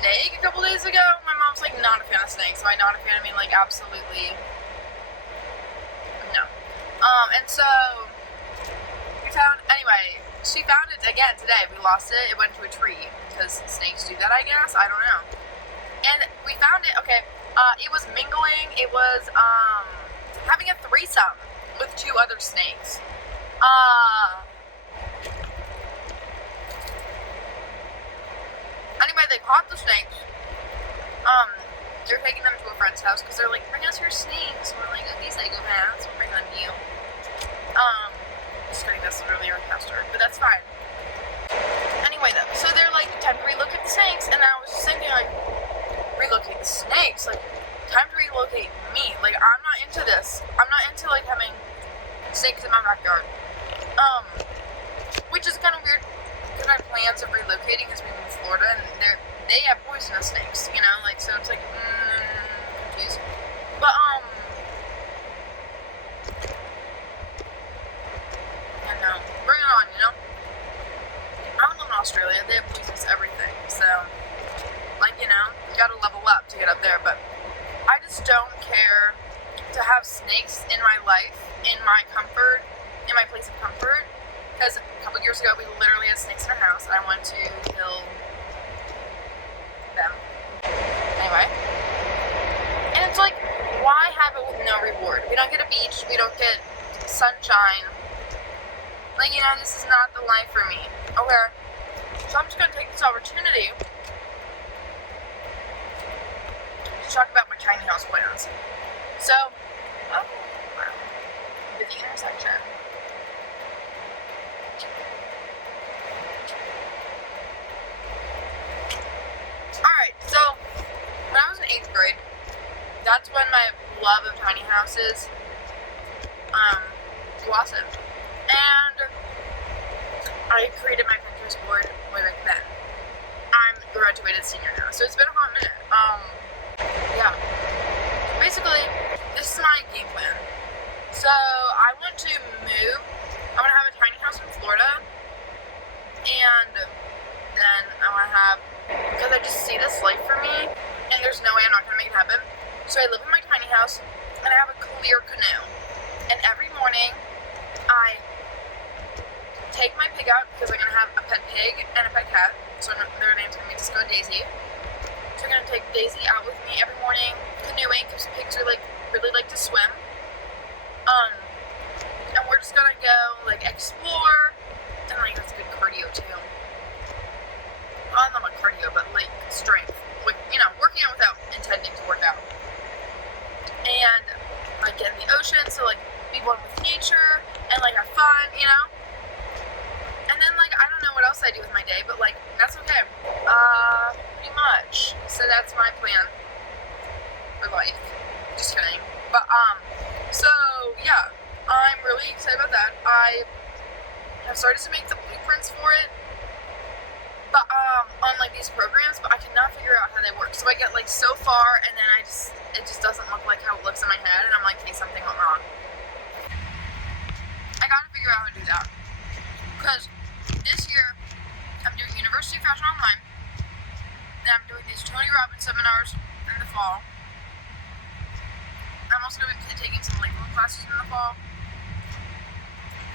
snake a couple days ago. My mom's like not a fan of snakes. By not a fan, I mean like absolutely no. And so we found, anyway, she found it again today. We lost it. It went to a tree because snakes do that, I guess. I don't know. And we found it. Okay, it was mingling. It was having a threesome with 2 other snakes. Anyway, they caught the snakes. They're taking them to a friend's house because they're like, bring us your snakes. We're like, okay, psychopaths, we'll bring them to you. Just kidding, that's literally our pastor, but that's fine. Anyway, though, so they're like, time to relocate the snakes, and I was just thinking, like, relocate the snakes? Like, time to relocate me. Like, I'm not into this. I'm not into, like, having snakes in my backyard. Which is kind of weird, because my plans of relocating is we move to Florida, and they have poisonous snakes, you know, like, so it's like, confused. But, I know, bring it on, you know? I don't live in Australia, they have poisonous everything, so, like, you know, you gotta level up to get up there, but I just don't care to have snakes in my life, in my comfort, in my place of comfort, because a couple years ago, we literally had snakes in our house, and I wanted to kill them. Anyway. And it's like, why have it with no reward? We don't get a beach, we don't get sunshine. Like, you know, this is not the life for me. Okay. So I'm just gonna take this opportunity to talk about my tiny house plans. So, oh, wow. Busy intersection. Alright, so when I was in 8th grade, that's when my love of tiny houses blossomed. And I created my Pinterest board way back then. I'm a graduated senior now, so it's been a hot minute. Yeah. Basically, this is my game plan. So I want to move. I want to have a tiny house in Florida, and then I want to have, because I just see this life for me, and there's no way I'm not going to make it happen. So I live in my tiny house, and I have a clear canoe. And every morning, I take my pig out, because I'm going to have a pet pig and a pet cat, so their name's going to be Disco and Daisy. So I'm going to take Daisy out with me every morning, canoeing, because pigs are, like, really like to swim. And we're just going to go, like, explore, and, like, that's good cardio, too. Not like cardio, but, like, strength. Like, you know, working out without intending to work out. And, like, get in the ocean, so, like, be one with nature, and, like, have fun, you know? And then, like, I don't know what else I do with my day, but, like, that's okay. Pretty much. So that's my plan for life. Just kidding. But, so, yeah. I'm really excited about that. I have started to make the blueprints for it, but, on, like, these programs, but I cannot figure out how they work. So I get, like, so far, and then it just doesn't look like how it looks in my head, and I'm like, hey, something went wrong. I gotta figure out how to do that. Because this year, I'm doing University of Fashion Online, then I'm doing these Tony Robbins seminars in the fall. I'm also going to be taking some label classes in the fall.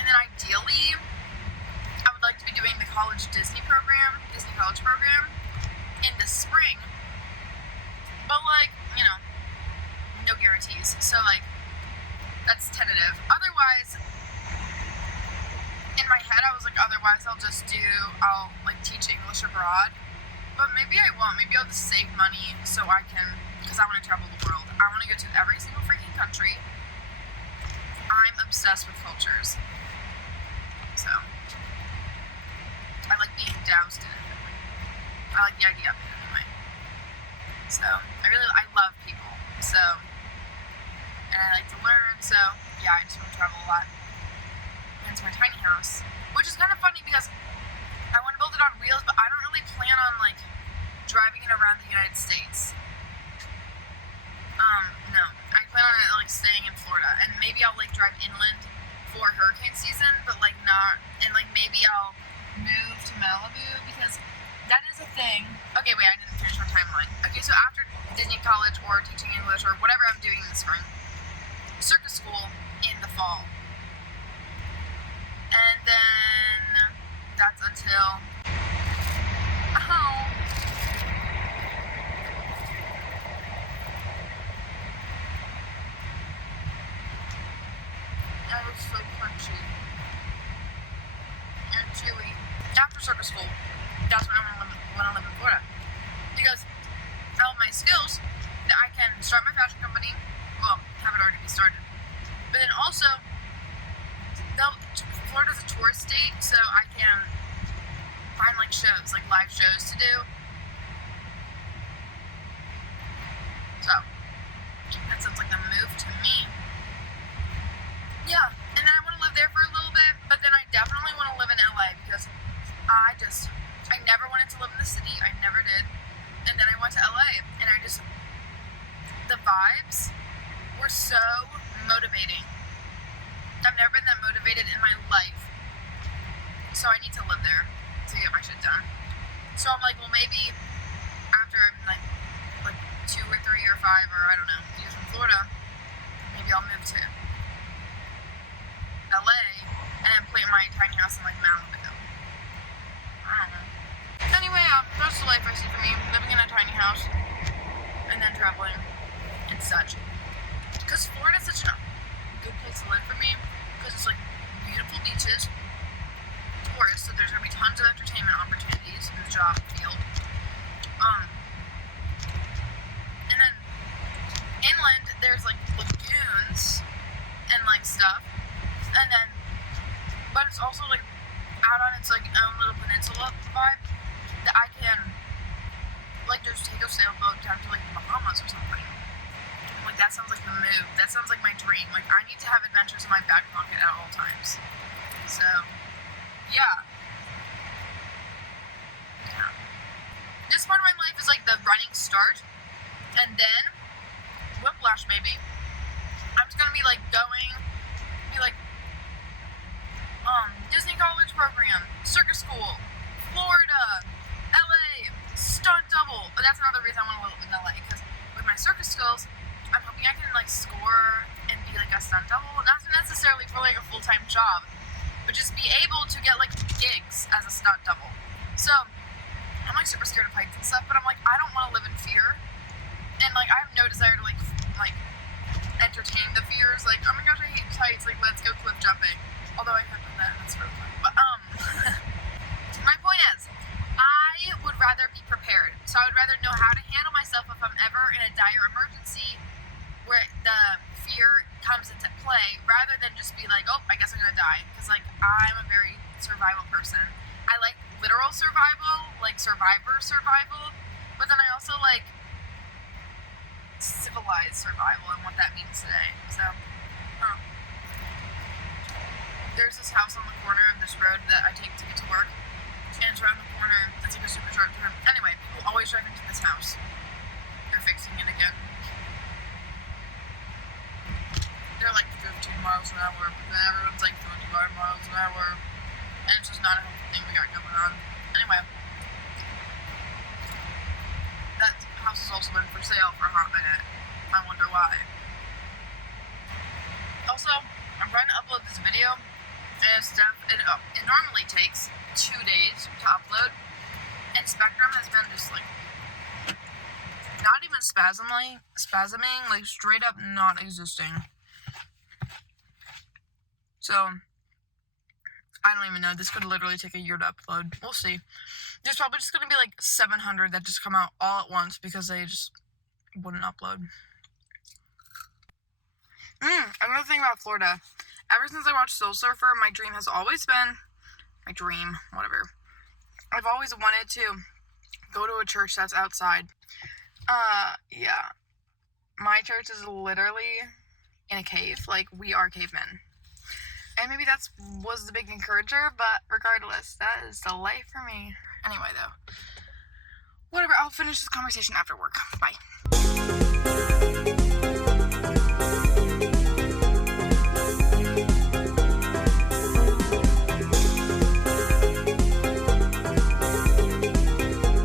And then ideally, I would like to be doing the college Disney college program, in the spring. But, like, you know, no guarantees. So, like, that's tentative. Otherwise, in my head, I was like, otherwise I'll like, teach English abroad. But maybe I won't. Maybe I'll just save money so I can, because I want to travel the world. I want to go to every single freaking country. I'm obsessed with cultures. So, I like being doused in it. I like the idea of it anyway. So, I love people. So, and I like to learn. So, yeah, I just want to travel a lot. And it's my tiny house, which is kind of funny because I want to build it on wheels, but I don't really plan on, like, driving it around the United States. No. I plan on it, like, staying in Florida, and maybe I'll, like, drive inland for hurricane season, but, like, not, and, like, maybe I'll move to Malibu, because that is a thing. Okay, wait, I didn't finish my timeline. Okay, so after Disney College or teaching English or whatever I'm doing in the spring, circus school in the fall. And then that's until, that was so crunchy and chewy. After circus school, that's when I want to live in Florida. Because I have my skills that I can start my fashion company, well, have it already be started. But then also, Florida's a tourist state, so I can find like shows, like live shows to do. So, that sounds like the move to me. Yeah, and then I want to live there for a little bit, but then I definitely want to live in LA because I never wanted to live in the city. I never did. And then I went to LA, and the vibes were so motivating. I've never been that motivated in my life. So I need to live there to get my shit done. So I'm like, well, maybe after I'm like 2 or 3 or 5 or I don't know, years in Florida, maybe I'll move to LA and then plant my tiny house in like Malibu. I don't know. Anyway, that's the life I see for me, living in a tiny house and then traveling and such. Because Florida's such a good place to live for me, because it's like beautiful beaches, tourists, so there's gonna be tons of entertainment opportunities in the job field. And then inland there's like lagoons and like stuff, and then but it's also like out on its like own little peninsula vibe that I can like just take a sailboat down to like the Bahamas or something. Like that sounds like the move. That sounds like my dream. Like I need to have adventures in my back pocket at all times. So yeah. This part of my life is like the running start, and then whiplash, baby. I'm just gonna be like Disney College program, circus school, Florida, LA, stunt double. But that's another reason I want to live in LA, because with my circus skills, I'm hoping I can like score and be like a stunt double. Not necessarily for like a full-time job, but just be able to get like gigs as a stunt double. So I'm like super scared of heights and stuff, but I'm like, I don't want to live in fear, and like I have no desire to like entertain the fears. Like, oh my gosh, I hate heights. Like, let's go cliff jumping. Although I have done that, that's really fun. But my point is, I would rather be prepared. So I would rather know how to handle myself if I'm ever in a dire emergency where the fear comes into play, rather than just be like, oh, I guess I'm gonna die. Because like I'm a very survival person. I like literal survival, like survivor survival, but then I also like civilized survival and what that means today. So there's this house on the corner of this road that I take to get to work, and it's around the corner. It's like a super short turn. Anyway, people always drive into this house. They're fixing it again. They're like 15 miles an hour, but then everyone's like 25 miles an hour, and it's just not a healthy thing we got going on. Anyway, that house has also been for sale for a hot minute. I wonder why. Also, I'm trying to upload this video, and it normally takes 2 days to upload, and Spectrum has been just like not even spasming, like straight up not existing. So I don't even know. This could literally take a year to upload. We'll see. There's probably just gonna be like 700 that just come out all at once because they just wouldn't upload. Another thing about Florida. Ever since I watched Soul Surfer, my dream has always been, I've always wanted to go to a church that's outside. Yeah. My church is literally in a cave. Like, we are cavemen. And maybe that was the big encourager, but regardless, that is the life for me. Anyway, though. Whatever, I'll finish this conversation after work. Bye.